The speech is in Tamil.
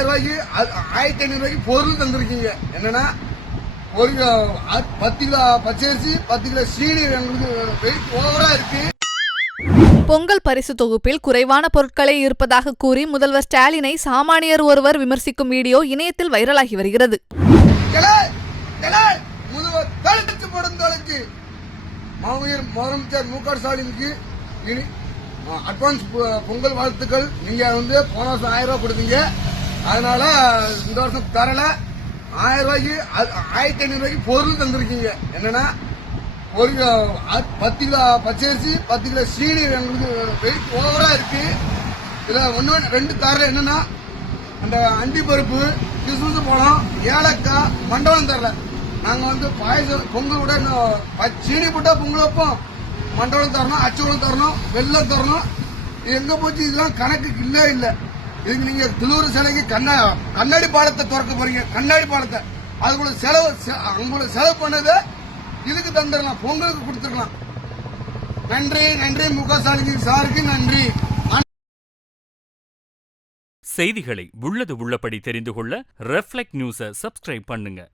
ஆயிரம் ரூபாய்க்கு ஆயிரத்தி ஐநூறு ரூபாய்க்கு பொருள் தந்திருக்கீங்க. என்னன்னா ஒரு பத்து கிலோ பச்சரிசி பத்து கிலோ சீனி எங்களுக்கு வெயிட் ஓவரா இருக்கு. பொங்கல் பரிசு தொகுப்பில் குறைவான பொருட்களே இருப்பதாக கூறி முதல்வர் ஸ்டாலினை சாமானியர் ஒருவர் விமர்சிக்கும் வீடியோ இணையத்தில் வைரலாகி வருகிறது. முதலமைச்சர் மு க ஸ்டாலினுக்கு அட்வான்ஸ் பொங்கல் வாழ்த்துக்கள். நீங்க வந்து போன வருஷம் ஆயிரம் ரூபாய் கொடுத்தீங்க. அதனால இந்த வருஷம் தரல. ஆயிரம் ரூபாய்க்கு அது- ஆயிரத்தி ஐநூறு ரூபாய்க்கு பொருள் தந்திருக்கீங்க. என்னன்னா ஒரு கிலோ பத்து கிலோ பச்சரிசி பத்து கிலோ சீனி எங்களுக்கு வெயிட் ஓவரா இருக்கு. இதுல ஒன்னு ரெண்டு தரல. என்னன்னா அந்த அண்டி பருப்பு கிசுமிசு பழம் ஏலக்காய் மண்டபம் தரல. நாங்க வந்து பாயசம் பொங்கல் விட இன்னும் ப- சீனி போட்டா பொங்கல் வைப்போம். மண்டபம் தரணும் அச்சுவலம் தரணும் வெள்ளம் தரணும். எங்க போச்சு இதெல்லாம் கணக்குக்கு இல்லவே இல்லை. இதுக்கு நீங்க திருவூர் சிலைக்கு கண்ணா கண்ணாடி பாலத்தை திறக்க போறீங்க. கண்ணாடி பாலத்தை. அதுக்குள்ள செலவு செ- செலவு பண்ணது இதுக்கு தந்துடலாம். பொங்கலுக்கு கொடுத்துருக்கலாம் நன்றி நன்றி முக ஸ்டாலின் சாருக்கு நன்றி. செய்திகளை உள்ளது உள்ளபடி தெரிந்து கொள்ள ரெஃப்ளெக்ட் நியூஸை சப்ஸ்கிரைப் பண்ணுங்க.